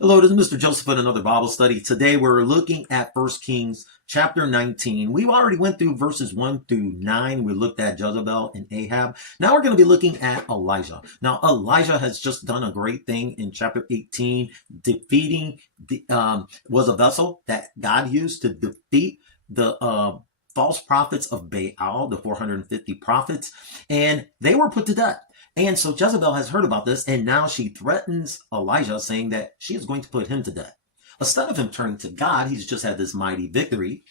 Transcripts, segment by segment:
Hello, this is Mr. Joseph in another Bible study. Today we're looking at 1 Kings chapter 19. We've already went through verses 1 through 9. We looked at Jezebel and Ahab. Now we're going to be looking at Elijah. Now Elijah has just done a great thing in chapter 18, defeating was a vessel that God used to defeat the false prophets of Baal, the 450 prophets, and they were put to death. And so Jezebel has heard about this, and now she threatens Elijah, saying that she is going to put him to death. Instead of him turning to God, he's just had this mighty victory.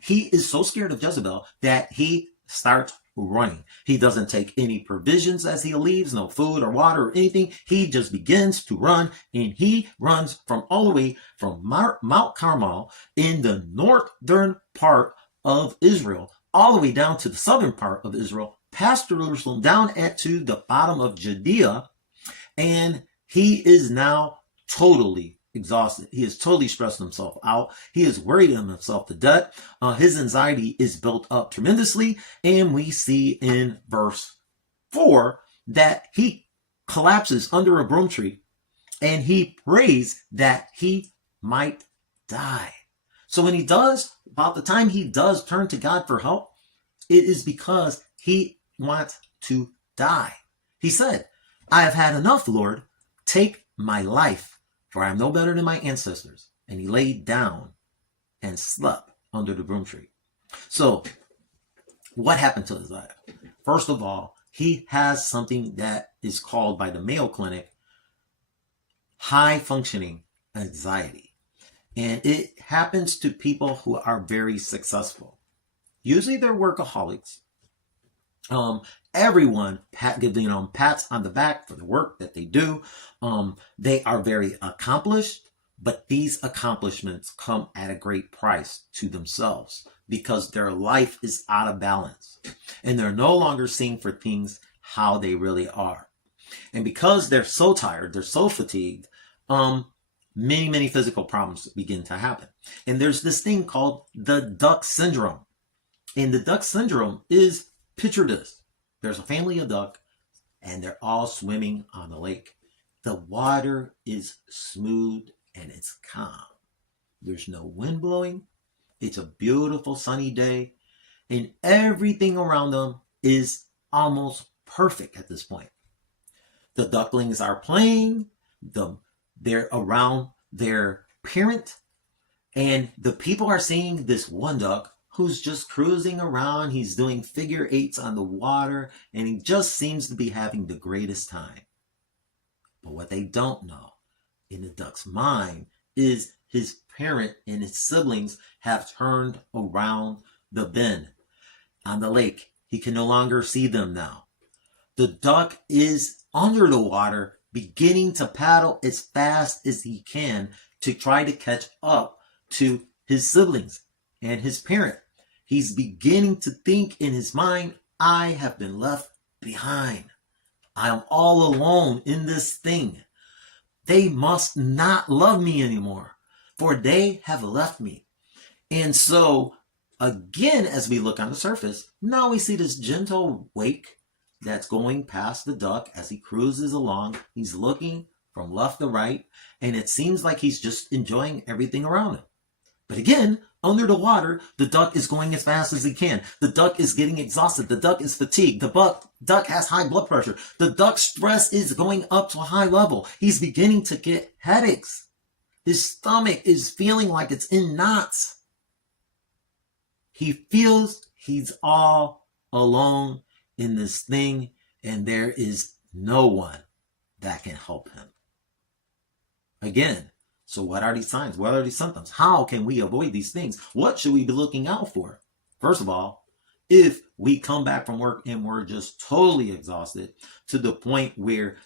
He is so scared of Jezebel that he starts running. He doesn't take any provisions as he leaves, no food or water or anything. He just begins to run, and he runs from all the way from Mount Carmel in the northern part of Israel, all the way down to the southern part of Israel, past Jerusalem, down to the bottom of Judea, and he is now totally exhausted. He has totally stressed himself out. He is worried himself to death. His anxiety is built up tremendously, and we see in verse 4 that he collapses under a broom tree, and he prays that he might die. So when he does, about the time he does turn to God for help, it is because he wants to die. He said, "I have had enough, Lord. Take my life, for I am no better than my ancestors." And he laid down and slept under the broom tree. So what happened to his life? First of all, he has something that is called by the Mayo Clinic high functioning anxiety. And it happens to people who are very successful. Usually they're workaholics. Everyone pats on the back for the work that they do. They are very accomplished, but these accomplishments come at a great price to themselves because their life is out of balance and they're no longer seeing for things how they really are. And because they're so tired, they're so fatigued, many physical problems begin to happen. And there's this thing called the duck syndrome. And the duck syndrome is, picture this. There's a family of duck, and they're all swimming on the lake. The water is smooth and it's calm. There's no wind blowing. It's a beautiful sunny day, and everything around them is almost perfect at this point. The ducklings are playing. They're around their parent, and the people are seeing this one duck who's just cruising around. He's doing figure eights on the water, and he just seems to be having the greatest time. But what they don't know in the duck's mind is his parent and his siblings have turned around the bend on the lake. He can no longer see them now. The duck is under the water, beginning to paddle as fast as he can to try to catch up to his siblings and his parent. He's beginning to think in his mind, I have been left behind. I am all alone in this thing. They must not love me anymore, for they have left me. And so, again, as we look on the surface, now we see this gentle wake that's going past the duck as he cruises along. He's looking from left to right, and it seems like he's just enjoying everything around him. But again, under the water, the duck is going as fast as he can. The duck is getting exhausted. The duck is fatigued. The duck has high blood pressure. The duck's stress is going up to a high level. He's beginning to get headaches. His stomach is feeling like it's in knots. He feels he's all alone in this thing, and there is no one that can help him. Again, so what are these signs? What are these symptoms? How can we avoid these things? What should we be looking out for? First of all, if we come back from work and we're just totally exhausted to the point where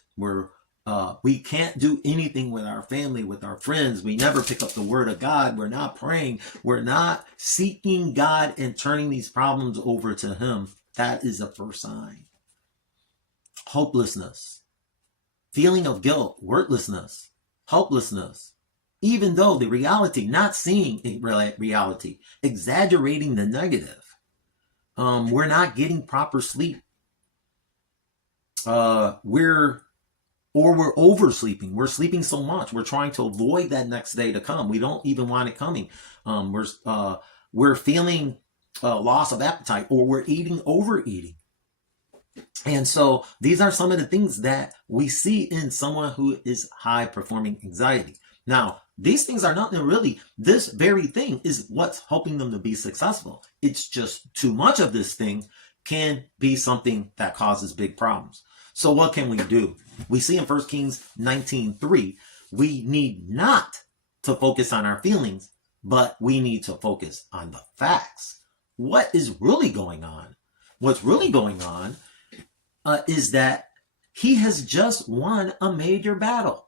we can't do anything with our family, with our friends, we never pick up the word of God, we're not praying, we're not seeking God and turning these problems over to Him, that is the first sign. Hopelessness, feeling of guilt, worthlessness, helplessness. Even though the reality, not seeing reality, exaggerating the negative. We're not getting proper sleep. We're or we're oversleeping. We're sleeping so much. We're trying to avoid that next day to come. We don't even want it coming. We're feeling loss of appetite, or we're overeating. And so these are some of the things that we see in someone who is high performing anxiety. Now, these things are not really, this very thing is what's helping them to be successful. It's just too much of this thing can be something that causes big problems. So what can we do? We see in 1 Kings 19:3, we need not to focus on our feelings, but we need to focus on the facts. What is really going on? What's really going on is that he has just won a major battle.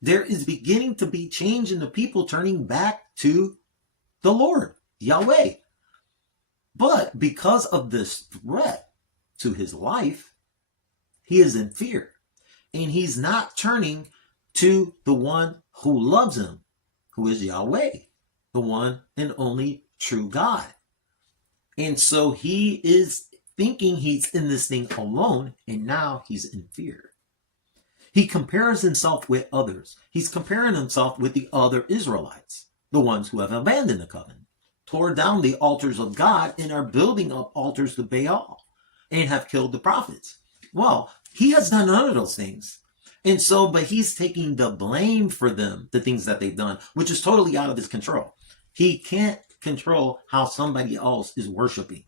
There is beginning to be change in the people turning back to the Lord, Yahweh. But because of this threat to his life, he is in fear. And he's not turning to the one who loves him, who is Yahweh, the one and only true God. And so he is thinking he's in this thing alone, and now he's in fear. He compares himself with others. He's comparing himself with the other Israelites, the ones who have abandoned the covenant, tore down the altars of God, and are building up altars to Baal, and have killed the prophets. Well, he has done none of those things. And so, but he's taking the blame for them, the things that they've done, which is totally out of his control. He can't control how somebody else is worshiping.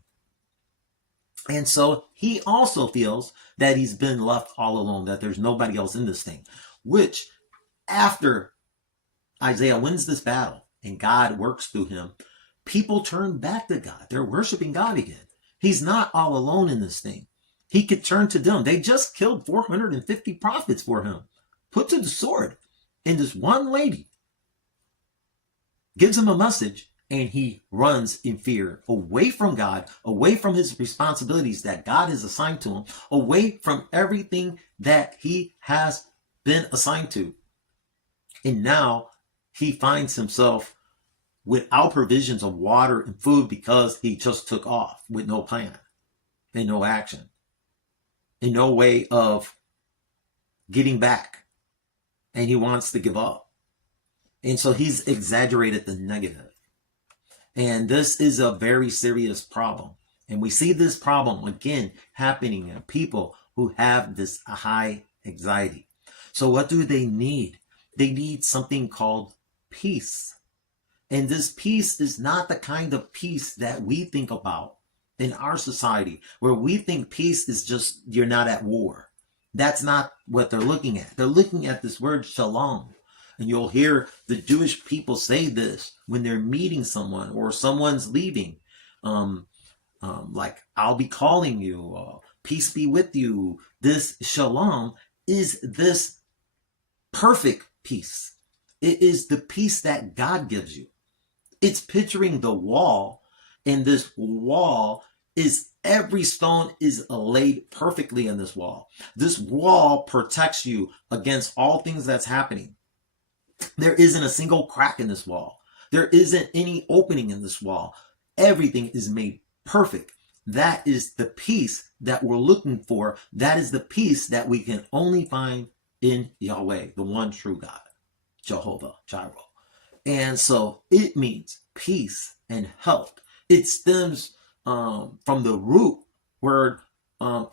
And so he also feels that he's been left all alone, that there's nobody else in this thing, which after Isaiah wins this battle and God works through him, people turn back to God. They're worshiping God again. He's not all alone in this thing. He could turn to them. They just killed 450 prophets for him, put to the sword. And this one lady gives him a message, and he runs in fear away from God, away from his responsibilities that God has assigned to him, away from everything that he has been assigned to. And now he finds himself without provisions of water and food because he just took off with no plan and no action and no way of getting back. And he wants to give up. And so he's exaggerated the negative. And this is a very serious problem. And we see this problem again happening in people who have this high anxiety. So what do they need? They need something called peace. And this peace is not the kind of peace that we think about in our society, where we think peace is just you're not at war. That's not what they're looking at. They're looking at this word shalom. And you'll hear the Jewish people say this when they're meeting someone or someone's leaving. Like, I'll be calling you, peace be with you. This shalom is this perfect peace. It is the peace that God gives you. It's picturing the wall, and this wall is every stone is laid perfectly in this wall. This wall protects you against all things that's happening. There isn't a single crack in this wall. There isn't any opening in this wall. Everything is made perfect. That is the peace that we're looking for. That is the peace that we can only find in Yahweh, the one true God, Jehovah Jireh. And so it means peace and health. It stems from the root word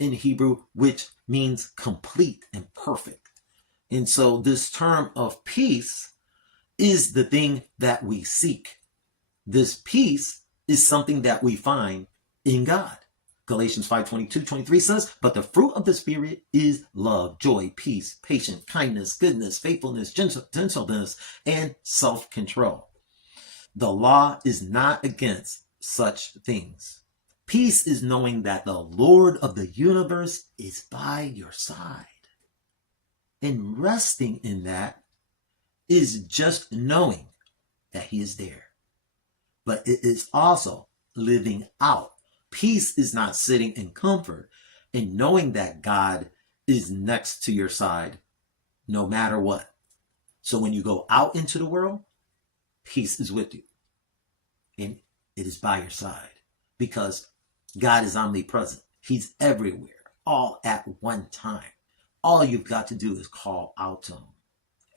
in Hebrew, which means complete and perfect. And so this term of peace is the thing that we seek. This peace is something that we find in God. Galatians 5:22-23 says, but the fruit of the Spirit is love, joy, peace, patience, kindness, goodness, faithfulness, gentleness, and self-control. The law is not against such things. Peace is knowing that the Lord of the universe is by your side. And resting in that is just knowing that he is there. But it is also living out. Peace is not sitting in comfort and knowing that God is next to your side no matter what. So when you go out into the world, peace is with you. And it is by your side because God is omnipresent. He's everywhere, all at one time. all you've got to do is call out to him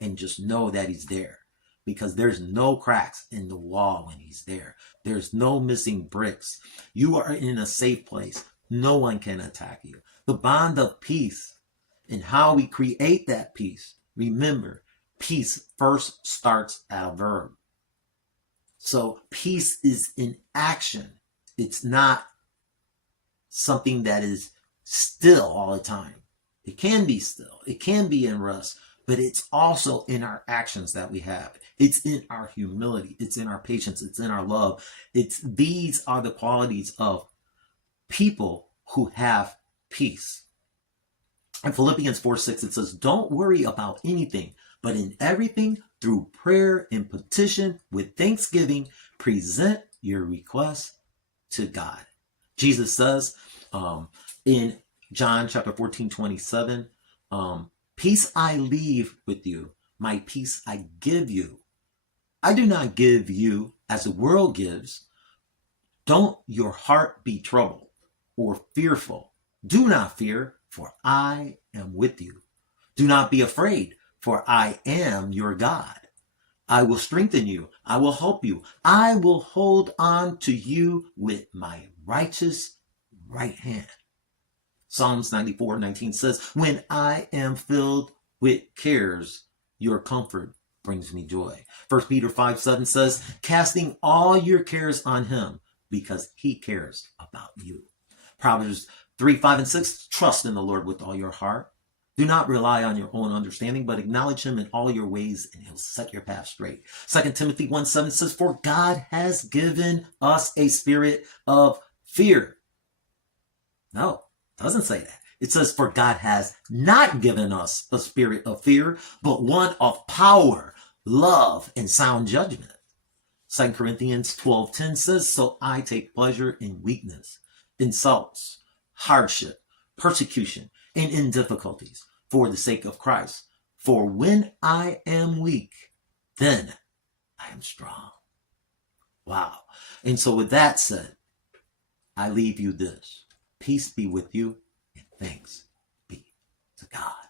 and just know that he's there, because there's no cracks in the wall when he's there. There's no missing bricks. You are in a safe place. No one can attack you. The bond of peace and how we create that peace. Remember, peace first starts at a verb. So peace is in action. It's not something that is still all the time. It can be still. It can be in rest, but it's also in our actions that we have. It's in our humility. It's in our patience. It's in our love. These are the qualities of people who have peace. In Philippians 4:6, it says, don't worry about anything, but in everything, through prayer and petition with thanksgiving, present your requests to God. Jesus says in John chapter 14:27, peace I leave with you, my peace I give you. I do not give you as the world gives. Don't your heart be troubled or fearful. Do not fear, for I am with you. Do not be afraid, for I am your God. I will strengthen you. I will help you. I will hold on to you with my righteous right hand. Psalms 94:19 says, when I am filled with cares, your comfort brings me joy. 1 Peter 5:7 says, casting all your cares on him because he cares about you. Proverbs 3:5-6, trust in the Lord with all your heart. Do not rely on your own understanding, but acknowledge him in all your ways, and he'll set your path straight. 2 Timothy 1:7 says, for God has given us a spirit of fear. No, it doesn't say that. It says, for God has not given us a spirit of fear, but one of power, love, and sound judgment. 2 Corinthians 12:10 says, so I take pleasure in weakness, insults, hardship, persecution, and in difficulties for the sake of Christ. For when I am weak, then I am strong. Wow. And so with that said, I leave you this. Peace be with you, and thanks be to God.